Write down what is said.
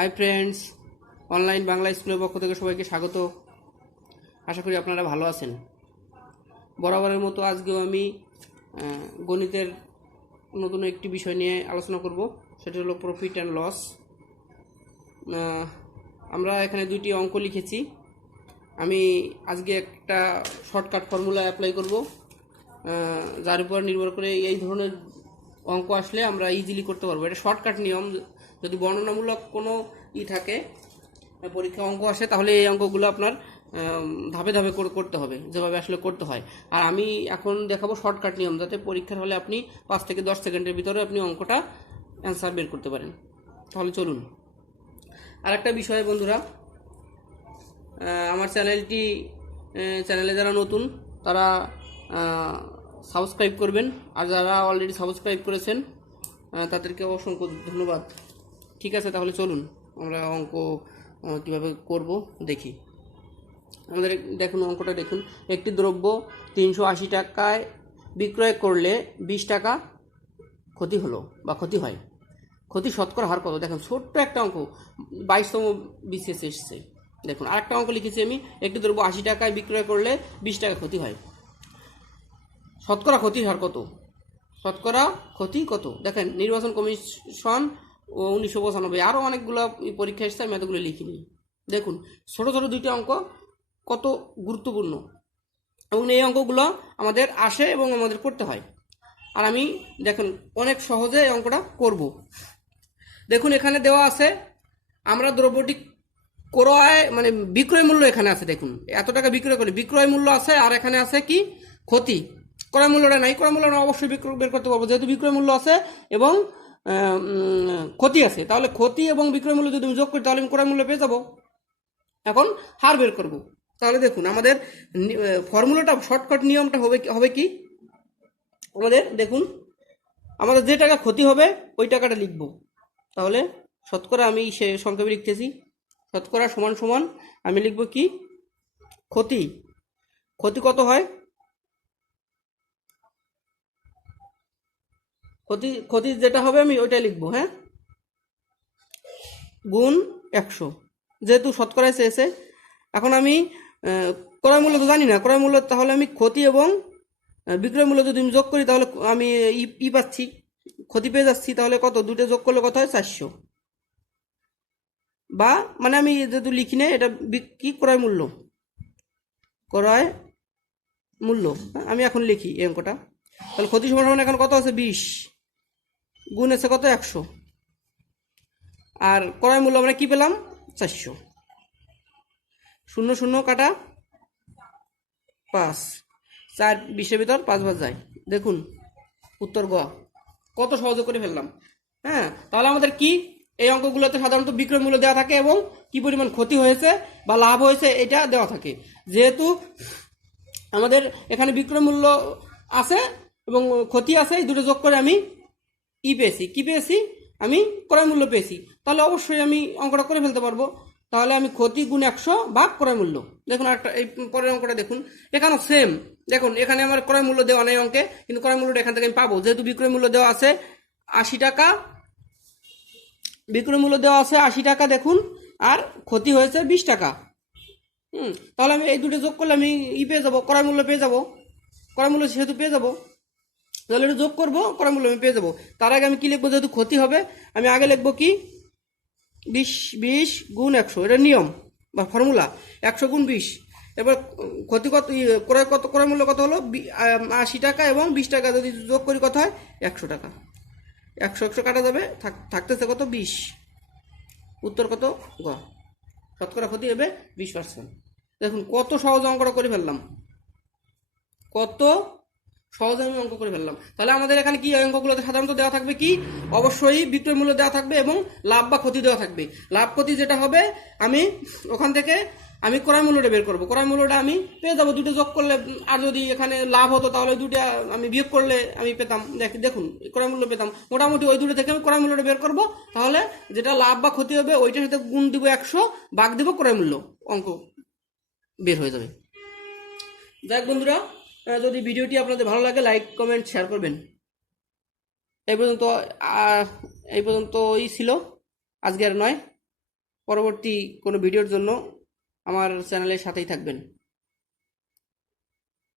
Hi friends, online Bangla স্কুলের পক্ষ থেকে সবাইকে স্বাগত। আশা করি আপনারা ভালো আছেন। বরাবরের মতো আজকেও আমি গণিতের নতুন একটি বিষয় নিয়ে আলোচনা করব, সেটা হলো প্রফিট অ্যান্ড লস। আমরা এখানে দুইটি অঙ্ক লিখেছি। আমি আজকে একটা শর্টকাট ফর্মুলা অ্যাপ্লাই করব, যার উপর নির্ভর করে এই ধরনের অঙ্ক আসলে আমরা ইজিলি করতে পারবো। এটা শর্টকাট নিয়ম। যদি বর্ণনামূলক কোনো থাকে, পরীক্ষা অঙ্ক আসে, তাহলে এই অঙ্কগুলো আপনার ধাপে ধাপে করতে হবে, যেভাবে আসলে করতে হয়। আর আমি এখন দেখাবো শর্টকাট নিয়ম, যাতে পরীক্ষার হলে আপনি 5 থেকে 10 সেকেন্ডের ভিতরে আপনি অঙ্কটা অ্যান্সার বের করতে পারেন। তাহলে চলুন। আর একটা বিষয় বন্ধুরা, আমার চ্যানেলে যারা নতুন তারা সাবস্ক্রাইব করবেন, আর যারা অলরেডি সাবস্ক্রাইব করেছেন তাদেরকে অসংখ্য ধন্যবাদ। ঠিক আছে, তাহলে চলুন আমরা অঙ্ক কীভাবে করব দেখি। আমাদের দেখুন, অঙ্কটা দেখুন। একটি দ্রব্য 380 টাকায় বিক্রয় করলে 20 টাকা ক্ষতি হলো বা ক্ষতি হয়। ক্ষতি শতকরা হার কত? দেখুন, ছোট্ট একটা অঙ্ক, 22তম বিসিএস এসছে। দেখুন, আরেকটা অঙ্ক লিখেছি আমি। একটি দ্রব্য 80 টাকায় বিক্রয় করলে 20 টাকা ক্ষতি হয়। শতকরা ক্ষতির হার কত? শতকরা ক্ষতি কত? দেখেন, নির্বাচন কমিশন 1995, আরও অনেকগুলো পরীক্ষা এসছে, আমি এতগুলো লিখিনি। দেখুন, ছোট ছোট দুইটা অঙ্ক কত গুরুত্বপূর্ণ, এবং এই অঙ্কগুলো আমাদের আসে এবং আমাদের করতে হয়। আর আমি দেখুন অনেক সহজে এই অঙ্কটা করব। দেখুন, এখানে দেওয়া আছে আমরা দ্রব্যটি ক্রয় বিক্রয় মূল্য এখানে আছে। দেখুন, এত টাকা বিক্রয় করে বিক্রয় মূল্য আছে, আর এখানে আছে কি ক্ষতি। ক্রয় মূল্যটা নাই, ক্রয় মূল্যটা অবশ্যই বের করতে পারবো, যেহেতু বিক্রয় মূল্য আছে এবং ক্ষতি আছে। তাহলে ক্ষতি এবং বিক্রয় মূল্য যদি আমি যোগ করি, তাহলে আমি ক্রয় মূল্য পেয়ে যাবো। এখন হার বের করব। তাহলে দেখুন, আমাদের ফর্মুলাটা, শর্টকাট নিয়মটা হবে কি, আমাদের দেখুন, আমাদের যে টাকা ক্ষতি হবে ওই টাকাটা লিখব। তাহলে শতকরা আমি সে সংক্ষেপে লিখতেছি। শতকরা সমান সমান আমি লিখব কি, ক্ষতি। ক্ষতি কত হয়? ক্ষতি যেটা হবে আমি ওইটাই লিখবো, হ্যাঁ, গুণ 100, যেহেতু শতকরায় চেয়েছে। এখন আমি ক্রয় মূল্য তো জানি না, ক্রয় মূল্য, তাহলে আমি ক্ষতি এবং বিক্রয় মূল্য যদি আমি যোগ করি, তাহলে আমি পাচ্ছি, ক্ষতি পেয়ে যাচ্ছি। তাহলে কত? দুটো যোগ করলে কত হয়? 400। বা আমি যেহেতু লিখি না, এটা কি ক্রয় মূল্য, ক্রয় মূল্য, আমি এখন লিখি এই অঙ্কটা। তাহলে ক্ষতি সমান এখন কত আছে? 20 গুণ আছে কত? 100। আর ক্রয় মূল্য আমরা কি পেলাম? 400। 0 0 কাটা 5, 4 20-এর ভিতর 5 বার যায়। দেখুন, উত্তর গ। কত সহজে করে ফেললাম। হ্যাঁ, তাহলে আমাদের কি, এই অঙ্কগুলোতে সাধারণত বিক্রয় মূল্য দেওয়া থাকে এবং কি পরিমাণ ক্ষতি হয়েছে বা লাভ হয়েছে এটা দেওয়া থাকে। যেহেতু আমাদের এখানে বিক্রয় মূল্য আছে এবং ক্ষতি আছে, এই দুটো যোগ করে আমি পেয়েছি। কি পেয়েছি? আমি ক্রয় মূল্য পেয়েছি। তাহলে অবশ্যই আমি অঙ্কটা করে ফেলতে পারবো। তাহলে আমি ক্ষতি গুণ 100 ভাগ ক্রয় মূল্য। দেখুন, একটা এই পরের অঙ্কটা দেখুন, এখানেও সেম। দেখুন, এখানে আমার ক্রয় মূল্য দেওয়া নেই অঙ্কে, কিন্তু ক্রয় মূল্যটা এখান থেকে আমি পাবো, যেহেতু বিক্রয় মূল্য দেওয়া আছে 80 টাকা। বিক্রয় মূল্য দেওয়া আছে 80 টাকা, দেখুন, আর ক্ষতি হয়েছে 20 টাকা। তাহলে আমি এই দুটো যোগ করলে আমি পেয়ে যাবো, ক্রয় মূল্য পেয়ে যাবো। ক্রয় মূল্য সেহেতু পেয়ে যাবো, তাহলে এটা যোগ করবো, ক্রয় মূল্য আমি পেয়ে যাবো। তার আগে আমি কি লিখবো? যেহেতু ক্ষতি হবে, আমি আগে লিখবো কি, 20 গুণ 100, এটা নিয়ম বা ফর্মুলা। 100 গুণ 20। এবার ক্ষতি কত, ক্রয় মূল্য কত হলো? 80 টাকা, এবং 20 টাকা যদি যোগ করি কত হয়? 100 টাকা। 100 কাটা যাবে, থাকতেছে কত? 20। উত্তর কত? গ। শতকরা ক্ষতি হবে 20%। দেখুন, কত সহজ অঙ্কটা করে ফেললাম, কত সহজে আমি অঙ্ক করে ফেললাম। তাহলে আমাদের এখানে কি অঙ্কগুলোতে সাধারণত দেওয়া থাকবে কি, অবশ্যই বিক্রয় মূল্য দেওয়া থাকবে এবং লাভ বা ক্ষতি দেওয়া থাকবে। লাভ ক্ষতি যেটা হবে, আমি ওখান থেকে আমি ক্রয় মূল্যটা বের করবো। ক্রয় মূল্যটা আমি পেয়ে যাবো দুটো যোগ করলে। আর যদি এখানে লাভ হতো, তাহলে দুটা আমি বিয়োগ করলে আমি পেতাম। দেখুন, ক্রয় মূল্য পেতাম। মোটামুটি ওই দুটো থেকে আমি ক্রয় মূল্যটা বের করবো। তাহলে যেটা লাভ বা ক্ষতি হবে ওইটার সাথে গুণ দিব 100, ভাগ দিব ক্রয় মূল্য, অঙ্ক বের হয়ে যাবে। যাক বন্ধুরা, যদি ভিডিওটি আপনাদের ভালো লাগে, লাইক কমেন্ট শেয়ার করবেন। এই পর্যন্তই ছিল, আজকে আর নয়। পরবর্তী কোনো ভিডিওর জন্য আমার চ্যানেলের সাথেই থাকবেন।